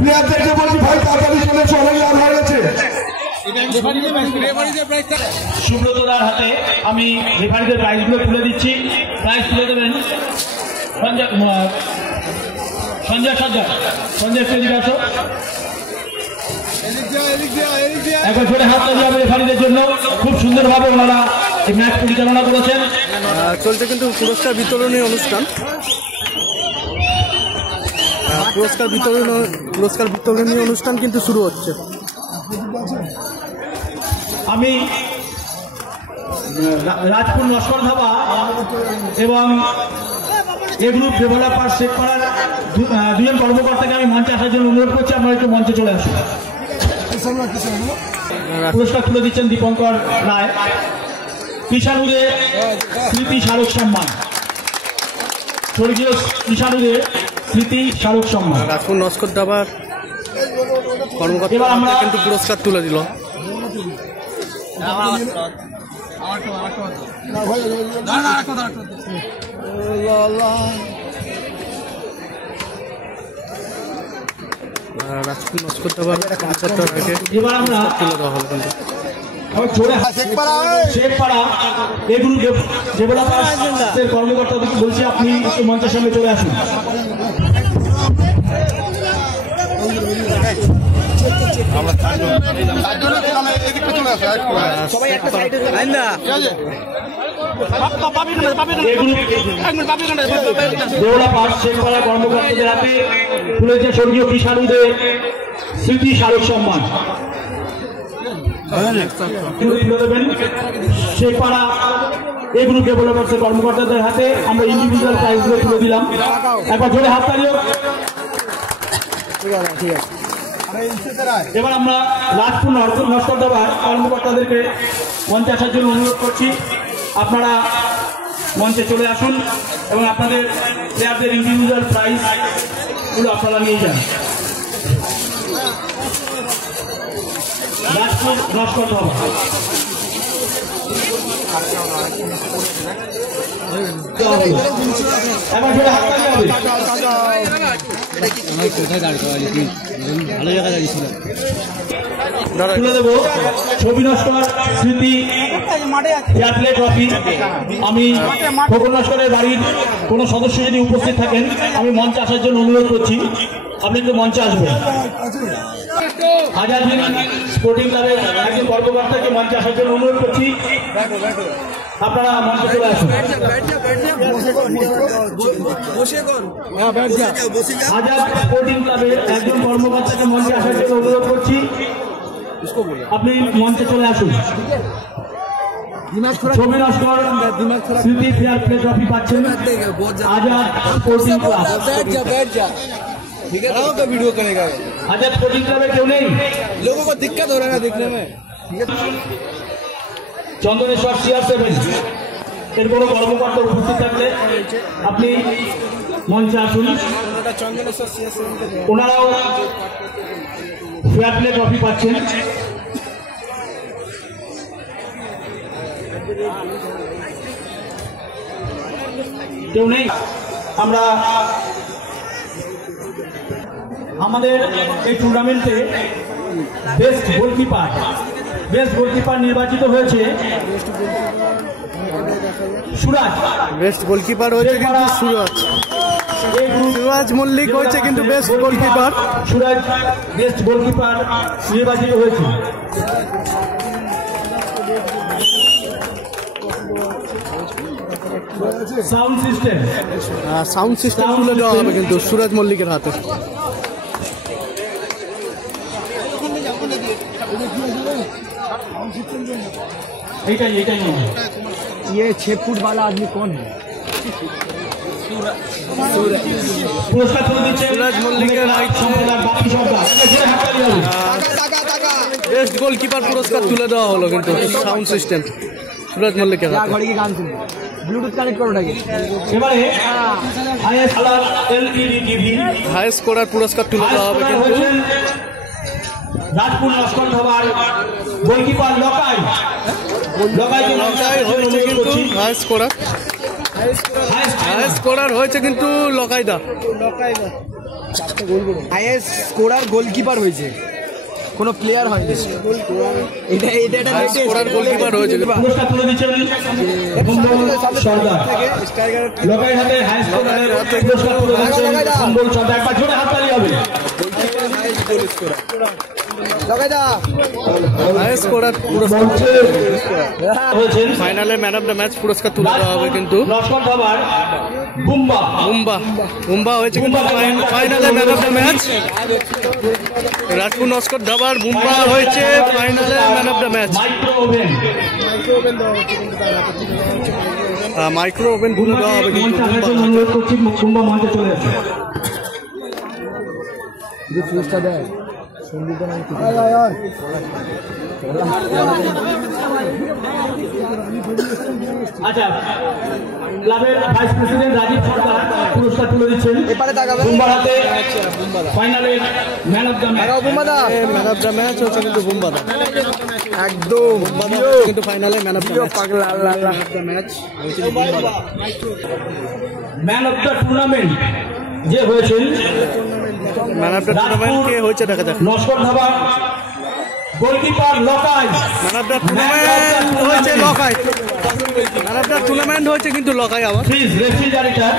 প্লেয়ারদেরকে বলছি ভাই তাড়াতাড়ি চলে অনেক লাভ হয়ে গেছে। সুব্রতদার হাতে আমি রেফারিদের প্রাইজগুলো তুলে দিচ্ছি। প্রাইজ তুলে দেবেন সঞ্জয় সর্দার। সঞ্জয় এদিকে আসো। একবার ছোট হাত তালি হবে রেফারিদের জন্য। খুব সুন্দরভাবে ওনারা এই ম্যাচ পরিচালনা করেছেন। চলছে কিন্তু পুরস্কার বিতরণী অনুষ্ঠান। পুরস্কার বিতরণী অনুষ্ঠান কিন্তু শুরু হচ্ছে। আমি রাজপুর লস্কর ধাবা এবং এ গ্রুপ ডেভেলপার শেখ পাড়ার দুজন কর্মকর্তাকে আমি মঞ্চে আসার জন্য অনুরোধ করছি। আপনারা একটু মঞ্চে চলে আসুন। পুরস্কার তুলে দিচ্ছেন দীপঙ্কর রায়। কিষাণুদের স্মৃতি স্মারক সম্মান, স্বর্গীয় কিষাণুদের স্মৃতি স্মারক সম্মান। রাজপুর লস্কর ধাবার কর্মকর্তা আমরা কিন্তু পুরস্কার তুলে দিল। রাজপুর লস্কর ধাবার এবার আমরা তুলে দেওয়া হলো কিন্তু কর্মকর্তাদেরকে বলছি আপনি একটু মঞ্চের সামনে চলে আসুন। কর্মকর্তাদের হাতে তুলেছে স্বর্গীয় কিষাণুদের স্মৃতি স্মারক সম্মান। শেখপাড়া এ গ্রুপ ডেভেলপার্সের কর্মকর্তাদের হাতে আমরা ইন্ডিভিজুয়াল প্রাইজগুলো তুলে দিলাম। একবার জোরে হাত তালিও। এবার আমরা রাজপুর লস্কর ধাবার কর্মকর্তাদেরকে মঞ্চে আসার জন্য অনুরোধ করছি। আপনারা মঞ্চে চলে আসুন এবং আপনাদের প্লেয়ারদের ইন্ডিভিজুয়াল প্রাইজগুলো আপনারা নিয়ে যান। রাজপুর লস্কর ধাবা তুলে দেবো ছবি নস্কর স্মৃতি এয়ারপ্লে ট্রফি। আমি খোকন নস্করের বাড়ির কোনো সদস্য যদি উপস্থিত থাকেন আমি মঞ্চে আসার জন্য অনুরোধ করছি। আপনি একটু মঞ্চে আসবেন। হাজার স্পোর্টিং ক্লাবের একজন কর্মকর্তাকে মঞ্চে আসার জন্য অনুরোধ করছি। আপনারা মঞ্চে চলে আসুন। হাজার স্পোর্টিং ক্লাবের একজন কর্মকর্তাকে মঞ্চে আসার জন্য অনুরোধ করছি। আপনি মঞ্চে চলে আসুন। ছবি নস্কর স্মৃতি ফেয়ার প্লে ট্রফি পাচ্ছেন আজাদ স্পোর্টিং ক্লাব। वीडियो करेगा आजाद स्पोर्टिंग क्लब में क्यों नहीं? लोगों को दिक्कत हो रहा है देखने में। चंदनेश्वर CR7 এর কোনো কর্মকর্তা উপস্থিত থাকলে আপনি মঞ্চে আসুন। ওনারাও ফেয়ার প্লে ট্রফি পাচ্ছেন। কেউ নেই? আমরা আমাদের এই টুর্নামেন্টে বেস্ট গোলকিপার নির্বাচিত হয়েছে সুরাজ। বেস্ট গোলকিপার হয়েছে কিন্তু সুরাজ মল্লিক হয়েছে কিন্তু বেস্ট গোলকিপার। সুরাজ বেস্ট গোলকিপার নির্বাচিত হয়েছে। সাউন্ড সিস্টেম তুলে দেওয়া হবে কিন্তু সুরাজ মল্লিকের হাতে। ये 6 फुट वाला आदमी कौन है? সুরাজ মল্লিকের বেস্ট গোলকিপার পুরস্কার তুলে দেওয়া হলো কিন্তু সাউন্ড সিস্টেম সুরাজ মল্লিকের হাতে। ब्लूटूथ कनेक्ट करो এবারে হাইয়েস্ট স্কোরার পুরস্কার তুলে দেওয়া হবে কিন্তু রাজপুর লস্কর ধাবার গোলকিপার লকাই হয়েছে কিন্তু হাইয়েস্ট স্কোরার হয়েছে কিন্তু লকাইদা। হাইয়েস্ট স্কোরার গোলকিপার হয়েছে, কোনো প্লেয়ার হয়নি। এটা এটা এটা স্কোরার গোলকিপার হয়েছে। পুরস্কার তুলে দিচ্ছেন কম্বল সর্দার। লোকের হাতে হাই স্কোরারের পুরস্কার তুলে দিচ্ছেন কম্বল সর্দার। একবার জোরে হাততালি হবে। ফাইনালে ম্যান অফ দ্য ম্যাচ পুরস্কার তুলে দেওয়া হবে কিন্তু লস্কর ধাবার বুম্বা বুম্বা হয়েছে কিন্তু ফাইনালে man of the match. Rajpur Laskar ধাবার বুম্বা হয়েছে ফাইনালে man of the match. Micro oven তুলে দেওয়া হবে কিন্তু অনুরোধ করছি বুম্বা মঞ্চে চলে আসে। আচ্ছা, ক্লাবের ভাইস প্রেসিডেন্ট রাজীব সরকার পুরস্কার তুলে দিচ্ছেন বুম্বার হাতে। ফাইনালে man of the match. Man of the match হচ্ছে কিন্তু বুম্বাদা একদম কিন্তু ফাইনালে man of the match. Man of the tournament যে হয়েছেন ম্যান অফ দ্য টুর্নামেন্ট কে হয়েছে দেখা যাক। Laskar dhaba goalkeeper লকাই। Man of the tournament হয়েছে লকাই। ম্যান অফ দ্য টুর্নামেন্ট হয়েছে কিন্তু লকাই। আবার প্লিজ রেফ্রিজারেটর।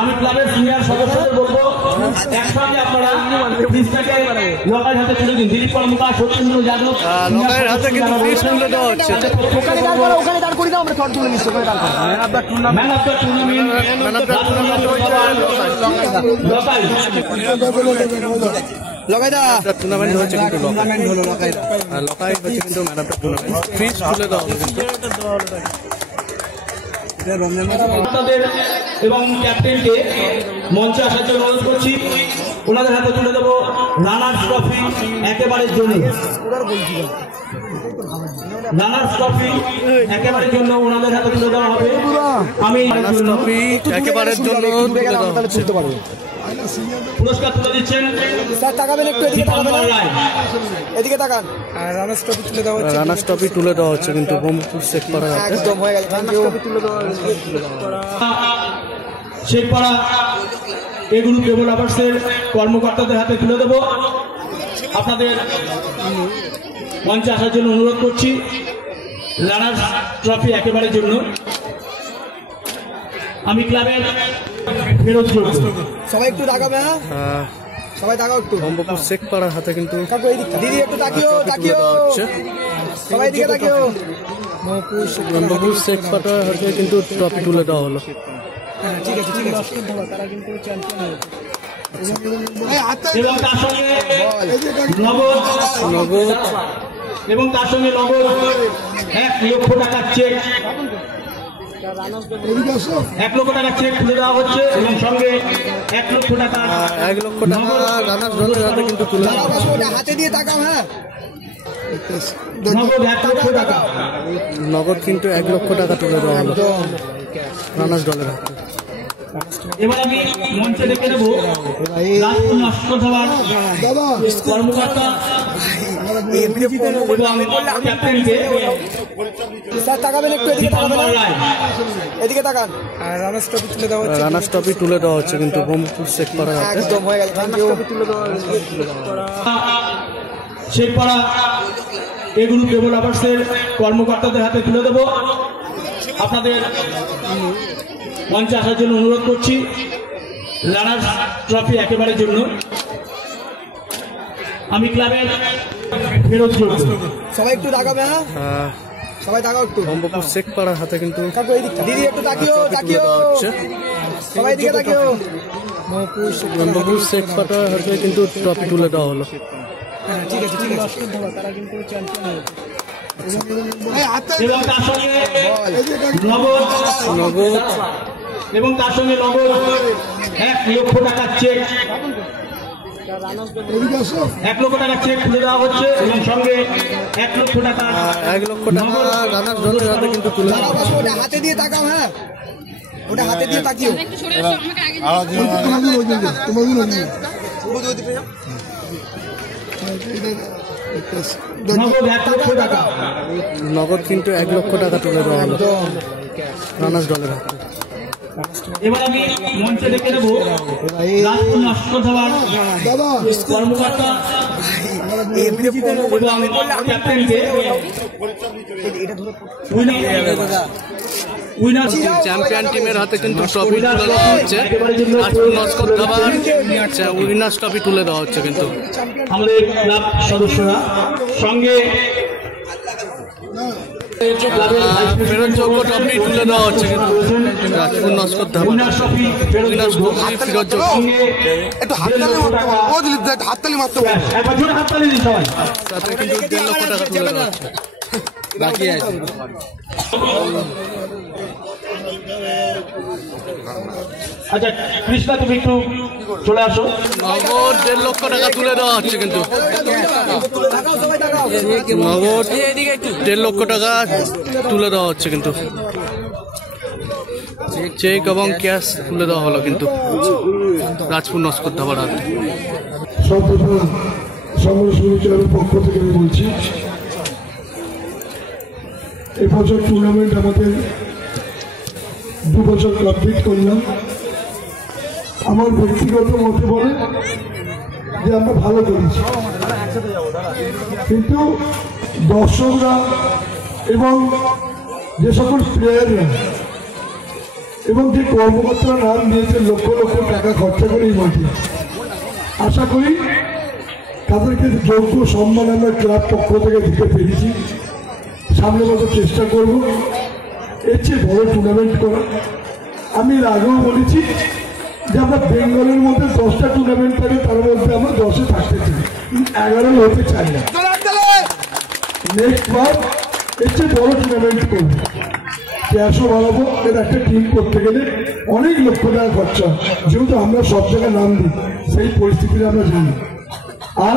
আমি ক্লাবের সিনিয়র সদস্যদের বলবো একসঙ্গে আপনারা ফ্রিজটাকে লকাইয়ের হাতে তুলে দিন। দিলীপ কর্মকার, সত্যেন্দ্র যাদব লকাইয়ের হাতে কিন্তু ফ্রিজ তুলে দেওয়া হচ্ছে। Man of the tournament tournament হচ্ছে কিন্তু লকাই হচ্ছে কিন্তু man of the tournament. Fridge তুলে দেওয়া হবে কিন্তু আপনাদের এবং ক্যাপ্টেনকে মঞ্চে আসার জন্য অনুরোধ করছি। ওনাদের হাতে তুলে দেবো রানার্স ট্রফি একেবারের জন্য। রানার্স ট্রফি একেবারের জন্য ওনাদের হাতে তুলে দেওয়া হবে। আমি ট্রফি একেবারের জন্য তুলে দেওয়া হচ্ছে। পুরস্কার তুলে দিচ্ছেন রায়। এদিকে তাকান। রানার্স ট্রফি তুলে দেওয়া হচ্ছে। রানার্স ট্রফি তুলে দেওয়া হচ্ছে কিন্তু ব্রহ্মপুর শেখপাড়া হাতে। একদম হয়ে গেছে। শেখপাড়া এ গ্রুপ ডেভেলপার্সের কর্মকর্তাদের হাতে তুলে দেব। আপনাদের মঞ্চে আসার জন্য অনুরোধ করছি। রানার্স ট্রফি একেবারের জন্য আমি ক্লাবের ফেরত যোগ্য। সবাই একটু তাকাবে। হ্যাঁ সবাই তাকাও একটু। ব্রহ্মপুর শেখপাড়ার হাতে কিন্তু দিদি একটু তাকিও সবাই দিকে তাকিও। ব্রহ্মপুর শেখপাড়ার হাতে কিন্তু ট্রফি তুলে দেওয়া হলো। ঠিক আছে ঠিক আছে। এবং তার সঙ্গে নগদ এবং তার সঙ্গে নগদ 1 লক্ষ টাকার চেক 1 লক্ষ টাকার চেক তুলে দেওয়া হচ্ছে এবং সঙ্গে 1 লক্ষ টাকা 1 লক্ষ টাকা রানার্স দলের হাতে কিন্তু তুলে দেওয়া হচ্ছে। হাতে দিয়ে তাকাও। হ্যাঁ নগদ 1 লক্ষ টাকা। নগদ কিন্তু 1 লক্ষ টাকা তুলে দেওয়া হলো রানার্স দলের হাতে। এবার আমি মঞ্চে ডেকে নেব রাজপুর লস্কর ধাবার কর্মকর্তা ক্যাপ্টেনকে। স্যার তাকাবেন একটু। এদিকে তাকাবেন। এদিকে তাকান। রানার্স ট্রফি তুলে দেওয়া হচ্ছে। রানার্স ট্রফি তুলে দেওয়া হচ্ছে কিন্তু ব্রহ্মপুর শেখপাড়া হাতে। একদম হয়ে গেছে। শেখপাড়া এ গ্রুপ ডেভেলপার্সের কর্মকর্তাদের হাতে তুলে দেব। আপনাদের মঞ্চে আসার জন্য অনুরোধ করছি। রানার্স ট্রফি একেবারের জন্য আমি ক্লাবের ফেরত যোগ্য। সবাই একটু তাকাবে। হ্যাঁ সবাই তাকাও একটু। ব্রহ্মপুর শেখপাড়ার হাতে কিন্তু দিদি একটু তাকিও সবাই দিকে তাকিও। ব্রহ্মপুর শেখপাড়ার হাতে কিন্তু ট্রফি তুলে দেওয়া হলো। ঠিক আছে ঠিক আছে। এবং তার সঙ্গে নগদ এবং তার সঙ্গে নগদ 1 লক্ষ টাকার চেক 1 লক্ষ টাকার চেক তুলে দেওয়া হচ্ছে এবং সঙ্গে 1 লক্ষ টাকা 1 লক্ষ টাকা রানার্স দলের হাতে কিন্তু তুলে দেওয়া হচ্ছে। ওটা হাতে দিয়ে তাকাও। হ্যাঁ ওটা হাতে দিয়ে তাকিও। নগদ 1 লক্ষ টাকা। নগদ কিন্তু 1 লক্ষ টাকা তুলে দেওয়া হলো রানার্স দলের হাতে। এবার আমি মঞ্চে ডেকে নেব রাজপুর নস্করধাবার কর্মকর্তা ক্যাপ্টেনকে উইনার চ্যাম্পিয়ন টিমের হাতে কিন্তু ট্রফি তুলে দেওয়া হচ্ছে। রাজপুর নস্করধাবার উইনার্স ট্রফি তুলে দেওয়া হচ্ছে কিন্তু আমাদের ক্লাব সদস্যরা সঙ্গে ফেরতযোগ্য ট্রফি তুলে দেওয়া হচ্ছে কিন্তু রাজপুর নস্করধাবার উইনার্স ট্রফি ফেরতযোগ্য। হাততালি মারতে একবার জোরে হাততালি দিন সবাই। তাতে কিন্তু 1.5 লক্ষ টাকা তুলে দেওয়া হচ্ছে। বাকি আছে আচ্ছা কৃষ্ণা তুমি একটু চলে আসো। নগদ 1.5 লক্ষ টাকা তুলে দেওয়া হচ্ছে কিন্তু নগদ 1.5 লক্ষ টাকা তুলে দেওয়া হচ্ছে কিন্তু চেক এবং ক্যাশ তুলে দেওয়া হলো কিন্তু রাজপুর নস্করধাবার হাতে। সর্বপ্রথম সংগ্রহ সমিতির পক্ষ থেকে আমি বলছি, এবছর টুর্নামেন্ট আমাদের 2 বছর কমপ্লিট করলাম। আমার ব্যক্তিগত মতে বলে যে আমরা ভালো করেছি, কিন্তু দর্শকরা এবং যে সকল প্লেয়াররা এবং যে কর্মকর্তারা নাম দিয়েছে লক্ষ লক্ষ টাকা খরচা করে এই মাঠে, আশা করি তাদেরকে যোগ্য সম্মান আমরা ক্লাব পক্ষ থেকে দিতে পেরেছি। সামনে বছর চেষ্টা করব এর চেয়ে বড় টুর্নামেন্ট করা। আমি এর আগেও বলেছি যে আমরা বেঙ্গলের মধ্যে 10টা টুর্নামেন্ট থাকে, তার মধ্যে আমরা 10-এ থাকতে চাই, 11 হতে চাই না। নেক্সট বার এর চেয়ে বড় টুর্নামেন্ট করবো, ক্যাশও বাড়াবো। এর একটা টিম করতে গেলে অনেক লক্ষ টাকা খরচা, যেহেতু আমরা সব জায়গায় নাম দিই সেই পরিস্থিতিতে আমরা জানি। আর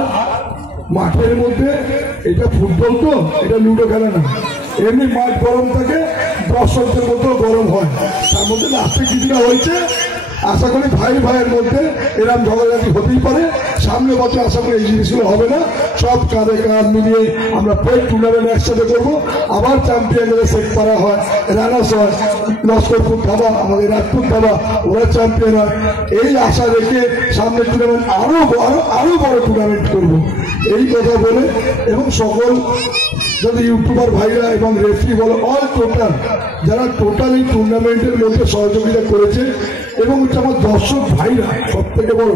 মাঠের মধ্যে এটা ফুটবল তো, এটা লুডো খেলা না, এমনি মাঠ গরম থাকে, দর্শকদের মধ্যেও গরম হয়। তার মধ্যে লাস্টে কিছুটা হয়েছে, আশা করি ভাই ভাইয়ের মধ্যে এরকম ঝগড়াঝাটি হতেই পারে। সামনে বছর আশা করি এই জিনিসগুলো হবে না, সব কাঁধে কাঁধ মিলিয়ে আমরা প্রায় টুর্নামেন্ট একসাথে করবো। আবার চ্যাম্পিয়নদের সেট করা হয়, রানার্স হয়, লস্করপুর ধাবা, আমাদের রাজপুর ধাবা, ওরা চ্যাম্পিয়ন হয়। এই আশা রেখে সামনে টুর্নামেন্ট আরো বড় টুর্নামেন্ট করবো এই কথা বলে, এবং সকল যদি ইউটিউবার ভাইরা এবং রেফারি বলো, অল টোটাল যারা টোটাল এই টুর্নামেন্টের মধ্যে সহযোগিতা করেছে, এবং আমার দর্শক ভাইরা সব থেকে বড়,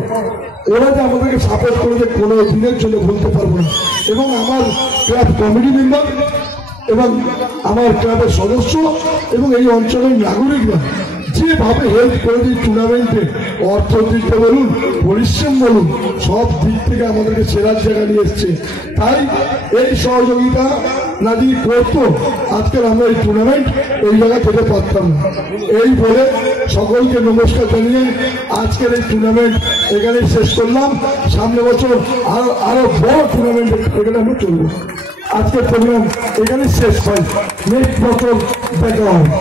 ওরা যে আমাদেরকে সাপোর্ট করেছে কোনো দিনের জন্য বলতে পারবো না। এবং আমার ক্লাব কমিটি মেম্বার এবং আমার ক্লাবের সদস্য এবং এই অঞ্চলের নাগরিকরা যেভাবে হেল্প করেছে টুর্নামেন্টে, অর্থনীতিতে বলুন, পরিশ্রম বলুন, সব দিক থেকে আমাদেরকে সেরার জায়গা নিয়ে এসছে। তাই এই সহযোগিতা না যদি করতো, আজকের আমরা এই টুর্নামেন্ট এই জায়গায় যেতে পারতাম না। এই বলে সকলকে নমস্কার জানিয়ে আজকের এই টুর্নামেন্ট এখানেই শেষ করলাম। সামনে বছর আরো বড় টুর্নামেন্ট এখানে আমরা চলবো। আজকের প্রোগ্রাম এখানেই শেষ হয়, নেক্সট বছর দেখা হবে।